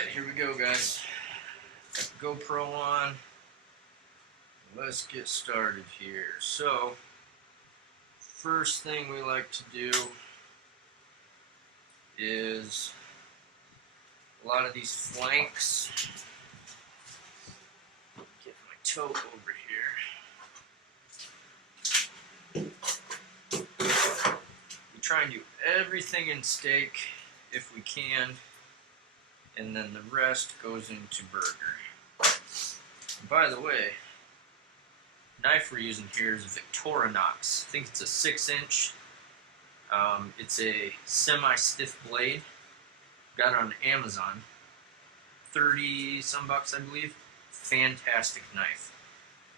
Alright, here we go, guys. Got the GoPro on. Let's get started here. So, first thing we like to do is a lot of these flanks. Get my tote over here. We try and do everything in steak if we can, and then the rest goes into burger. And by the way, the knife we're using here is a Victorinox. I think it's a 6-inch. It's a semi-stiff blade. Got it on Amazon. 30 some bucks, I believe. Fantastic knife.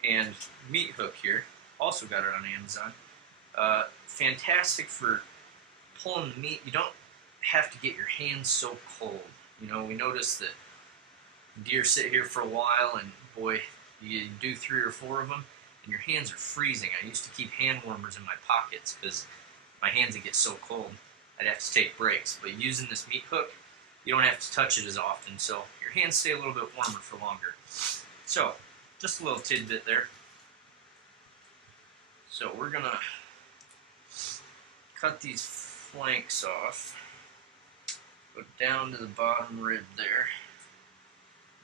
And meat hook here, also got it on Amazon. Fantastic for pulling the meat. You don't have to get your hands so cold. You know, we notice that deer sit here for a while, and boy, you do 3 or 4 of them, and your hands are freezing. I used to keep hand warmers in my pockets because my hands would get so cold. I'd have to take breaks. But using this meat hook, you don't have to touch it as often, so your hands stay a little bit warmer for longer. So, just a little tidbit there. So we're gonna cut these flanks off. Go down to the bottom rib there.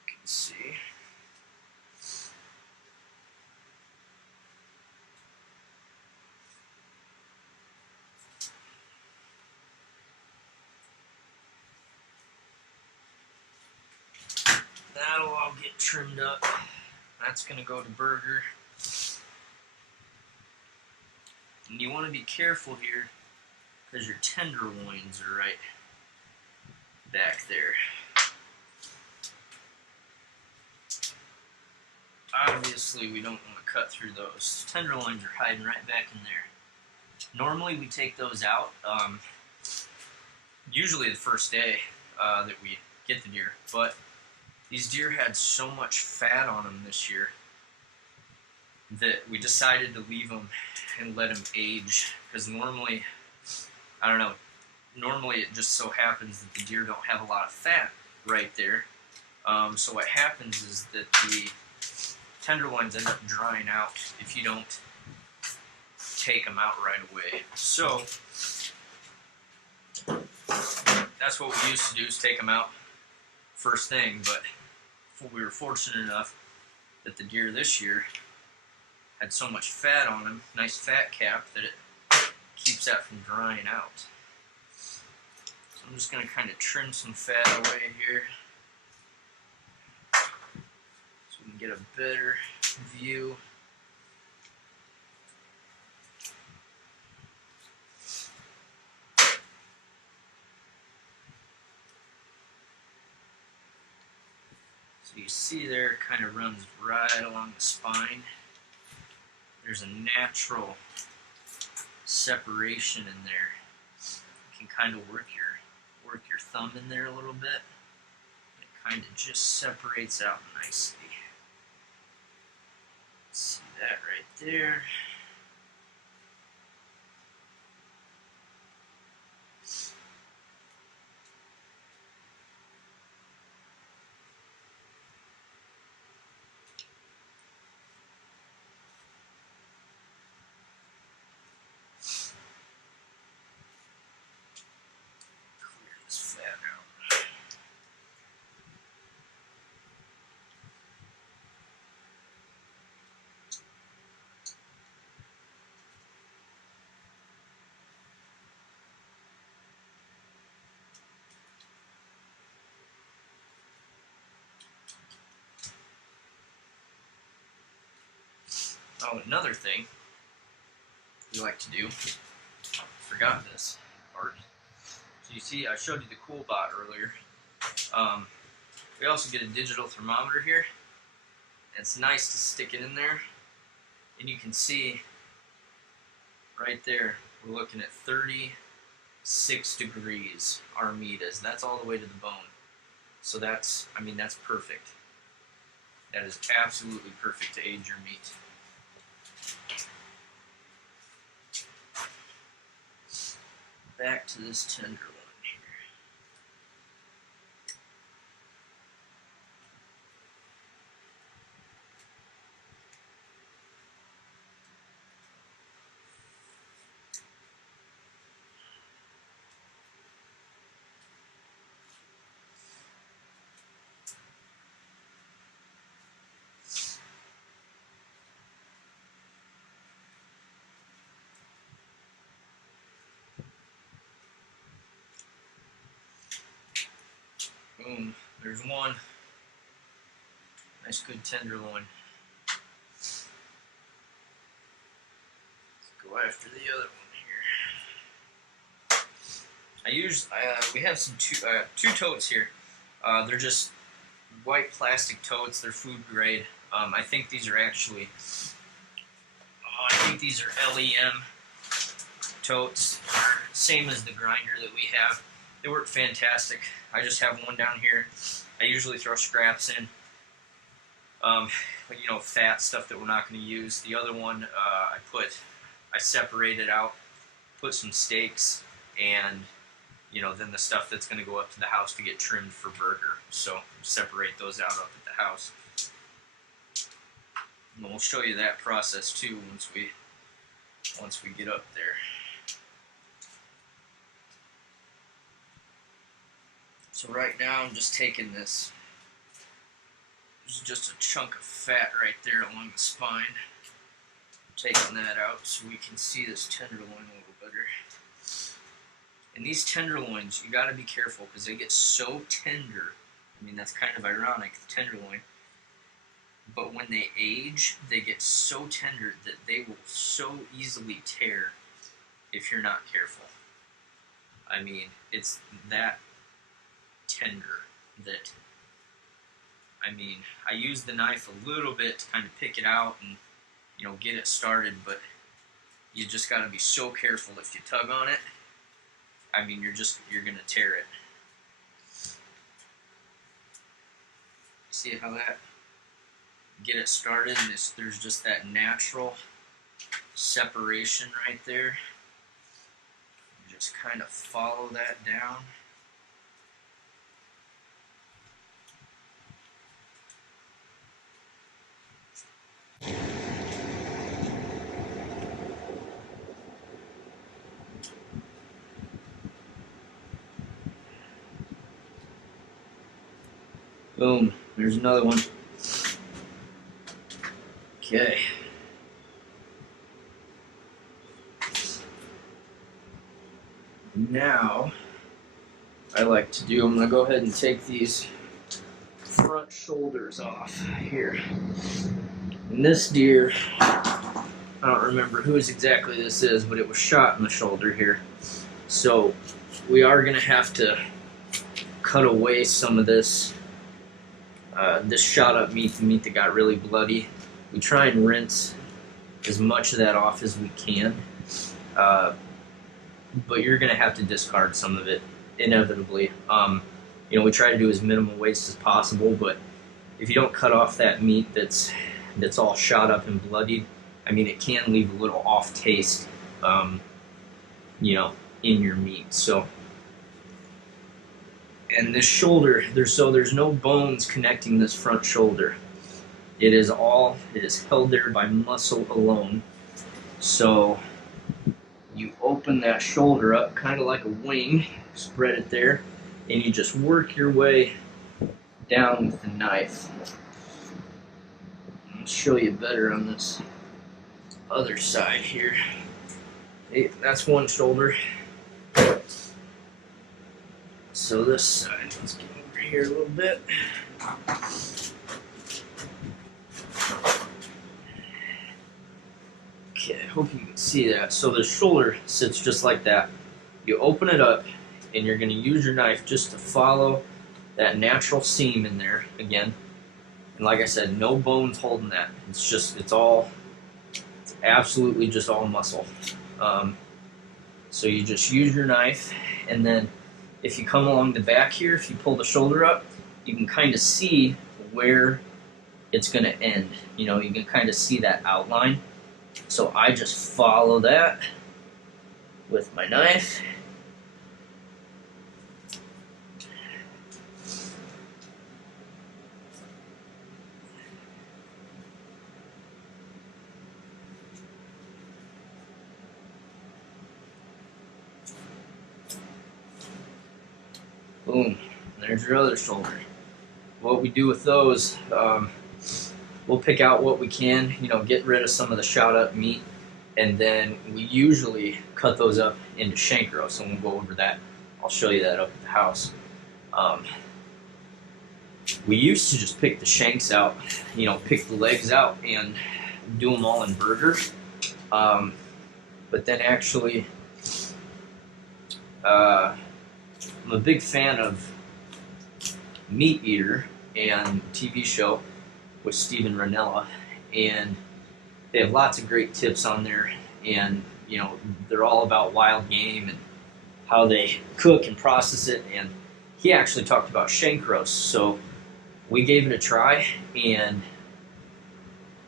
You can see. That'll all get trimmed up. That's going to go to burger. And you want to be careful here because your tenderloins are right back there. Obviously, we don't want to cut through those. Tenderloins are hiding right back in there. Normally, we take those out, usually the first day that we get the deer, but these deer had so much fat on them this year that we decided to leave them and let them age, because normally, I don't know, normally it just so happens that the deer don't have a lot of fat right there. So what happens is that the tenderloins end up drying out if you don't take them out right away. So that's what we used to do, is take them out first thing, but we were fortunate enough that the deer this year had so much fat on them, nice fat cap, that it keeps that from drying out. So I'm just going to kind of trim some fat away here so we can get a better view. So you see there, it kind of runs right along the spine. There's a natural separation in there. You can kind of work your thumb in there a little bit. It kind of just separates out nicely. See that right there? Oh, another thing we like to do, forgot this part. So you see, I showed you the Cool Bot earlier. We also get a digital thermometer here. And it's nice to stick it in there. And you can see right there, we're looking at 36 degrees, our meat is. That's all the way to the bone. So that's, I mean, that's perfect. That is absolutely perfect to age your meat. Back to this tenderloin here. Boom. There's one. Nice good tenderloin. Let's go after the other one here. We have some two totes here. They're just white plastic totes. They're food grade. I think these are actually, LEM totes, same as the grinder that we have. They work fantastic. I just have one down here. I usually throw scraps in, fat stuff that we're not going to use. The other one, I separate it out, put some steaks, and then the stuff that's going to go up to the house to get trimmed for burger. So separate those out up at the house. And we'll show you that process too once we get up there. So right now I'm just taking this. There's just a chunk of fat right there along the spine. Taking that out so we can see this tenderloin a little better. And these tenderloins, you got to be careful because they get so tender. I mean, that's kind of ironic, the tenderloin. But when they age, they get so tender that they will so easily tear if you're not careful. I mean, it's that tender that, I use the knife a little bit to kind of pick it out and, get it started, but you just got to be so careful if you tug on it. You're going to tear it. See how that, get it started, and there's just that natural separation right there. You just kind of follow that down. Boom, there's another one. Okay. Now, I'm going to go ahead and take these front shoulders off here. And this deer, I don't remember whose exactly this is, but it was shot in the shoulder here. So, we are going to have to cut away some of this shot up meat, the meat that got really bloody. We try and rinse as much of that off as we can, but you're going to have to discard some of it, inevitably. We try to do as minimal waste as possible, but if you don't cut off that meat that's all shot up and bloodied, it can leave a little off taste, in your meat. So. And this shoulder, there's no bones connecting this front shoulder. It is held there by muscle alone. So you open that shoulder up kind of like a wing, spread it there, and you just work your way down with the knife. I'll show you better on this other side here. Hey, that's one shoulder. So this side, let's get over here a little bit. Okay, I hope you can see that. So the shoulder sits just like that. You open it up, and you're going to use your knife just to follow that natural seam in there again. And like I said, no bones holding that. It's absolutely just all muscle. So you just use your knife, and then if you come along the back here, if you pull the shoulder up, you can kind of see where it's going to end. You can kind of see that outline. So I just follow that with my knife. Boom, there's your other shoulder. What we do with those, we'll pick out what we can, get rid of some of the shot up meat, and then we usually cut those up into shank roast, and we'll go over that. I'll show you that up at the house. we used to just pick the shanks out, you know, pick the legs out and do them all in burger. But then actually, I'm a big fan of Meat Eater and TV show with Steven Ranella, and they have lots of great tips on there, and you know, they're all about wild game and how they cook and process it, and he actually talked about shank roast, so we gave it a try, and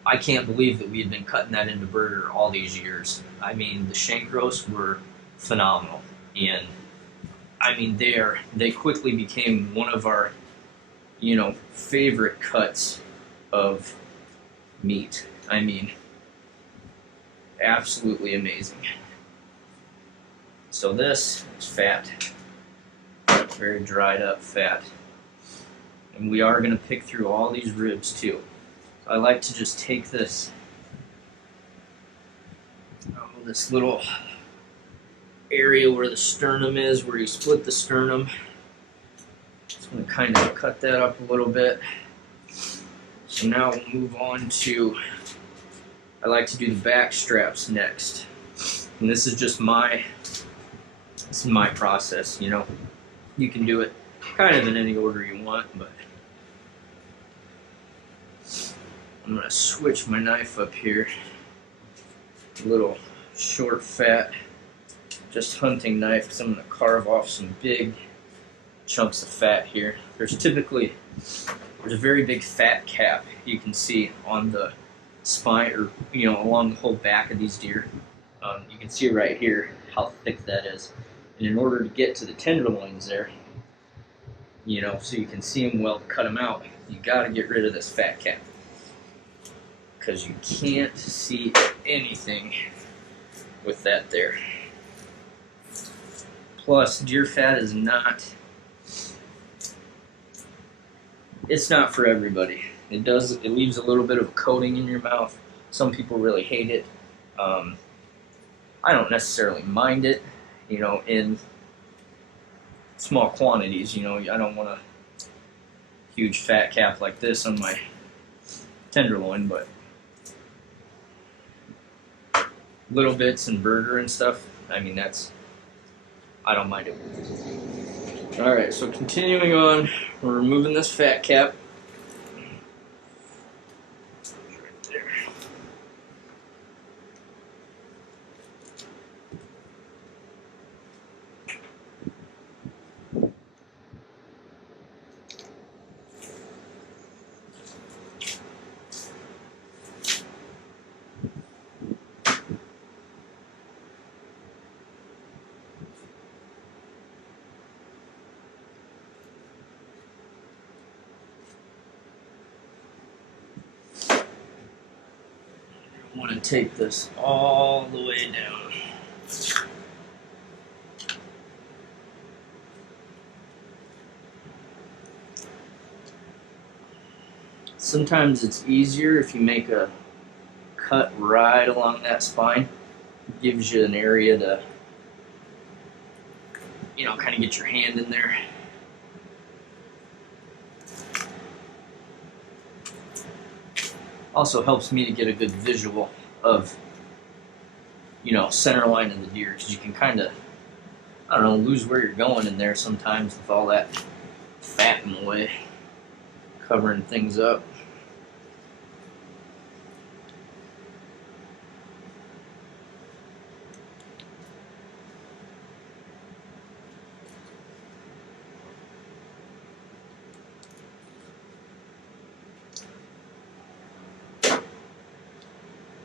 I can't believe that we had been cutting that into burger all these years. I mean, the shank roasts were phenomenal, and I mean, they quickly became one of our, you know, favorite cuts of meat. I mean, absolutely amazing. So this is fat, very dried up fat. And we are going to pick through all these ribs too. So I like to just take this, this little area where the sternum is, where you split the sternum. Just going to kind of cut that up a little bit. So now we'll move on to, I like to do the back straps next. And this is just my process, you know. You can do it kind of in any order you want, but I'm going to switch my knife up here. A little short, fat, just hunting knife, because I'm going to carve off some big chunks of fat here. There's a very big fat cap you can see on the spine, or you know, along the whole back of these deer. You can see right here how thick that is. And in order to get to the tenderloins there, you know, so you can see them well, cut them out, you got to get rid of this fat cap, because you can't see anything with that there. Plus, deer fat is not, it's not for everybody. It leaves a little bit of a coating in your mouth. Some people really hate it. I don't necessarily mind it, you know, in small quantities. You know, I don't want a huge fat cap like this on my tenderloin, but little bits and burger and stuff, I mean, I don't mind it. Alright, so continuing on, we're removing this fat cap. Right there. I want to take this all the way down. Sometimes it's easier if you make a cut right along that spine. It gives you an area to, you know, kind of get your hand in there. Also helps me to get a good visual of, you know, center line of the deer, because you can kind of, I don't know, lose where you're going in there sometimes with all that fat in the way, covering things up.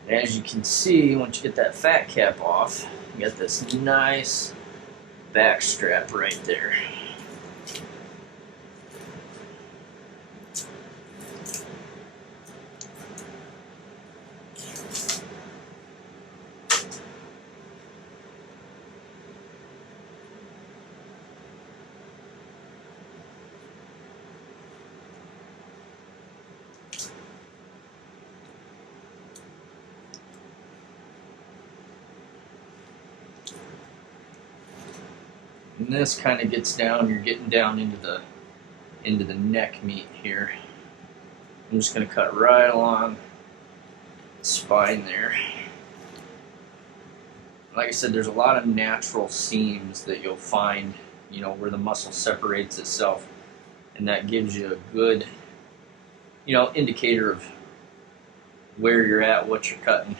As you can see, once you get that fat cap off, you got this nice back strap right there. And this kind of gets down, you're getting down into the into the neck meat here. I'm just going to cut right along the spine there. Like I said, there's a lot of natural seams that you'll find, you know, where the muscle separates itself, and that gives you a good, you know, indicator of where you're at, what you're cutting.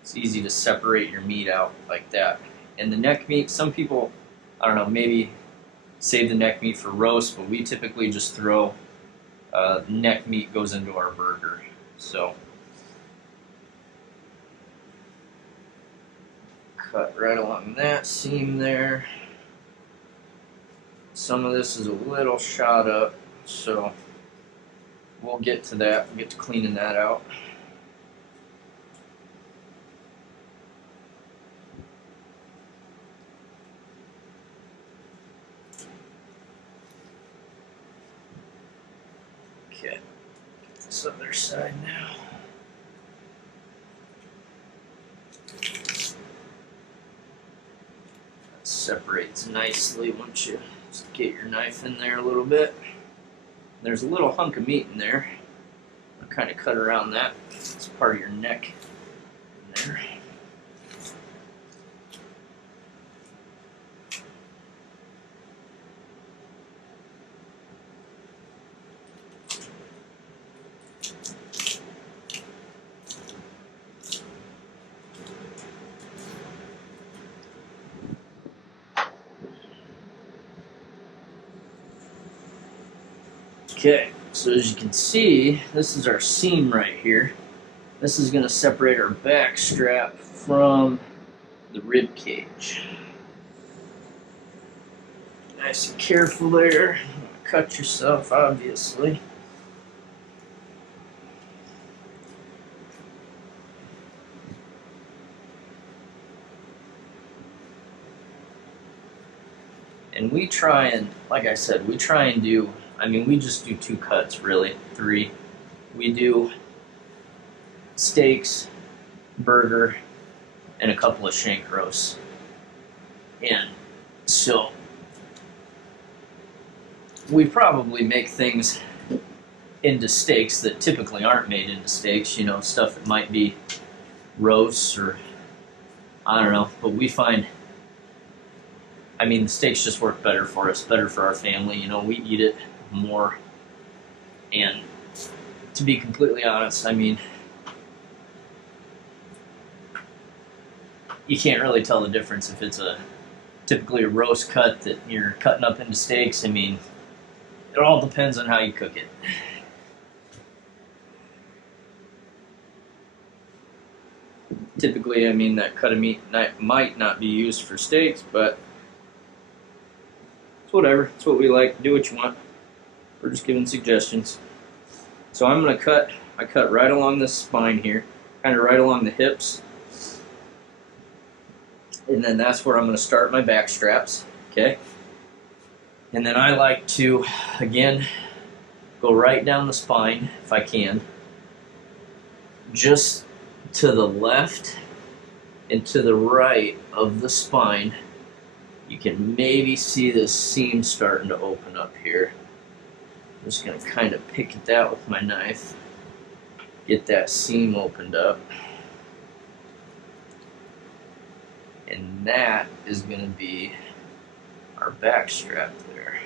It's easy to separate your meat out like that. And the neck meat, some people, I don't know, maybe save the neck meat for roast, but we typically just throw neck meat goes into our burger. So cut right along that seam there. Some of this is a little shot up, so we'll get to that. We'll get to cleaning that out. Okay, this other side now. That separates nicely once you just get your knife in there a little bit. There's a little hunk of meat in there. I'll kind of cut around that. It's part of your neck in there. Okay, so as you can see, this is our seam right here. This is going to separate our back strap from the rib cage. Nice and careful there. Cut yourself, obviously. And we try and, like I said, we try and do, I mean, we just do 2 cuts, really, 3. We do steaks, burger, and a couple of shank roasts. And so we probably make things into steaks that typically aren't made into steaks, you know, stuff that might be roasts or I don't know, but we find, I mean, the steaks just work better for us, better for our family, you know, we eat it more. And to be completely honest, I mean, you can't really tell the difference if it's typically a roast cut that you're cutting up into steaks. I mean, it all depends on how you cook it. Typically, I mean, that cut of meat might not be used for steaks, but it's whatever. It's what we like. Do what you want. We're just giving suggestions. So I'm going to cut, I cut right along this spine here, kind of right along the hips. And then that's where I'm going to start my back straps, okay? And then I like to, again, go right down the spine, if I can, just to the left and to the right of the spine. You can maybe see this seam starting to open up here. I'm just going to kind of pick at that with my knife, get that seam opened up. And that is going to be our back strap there.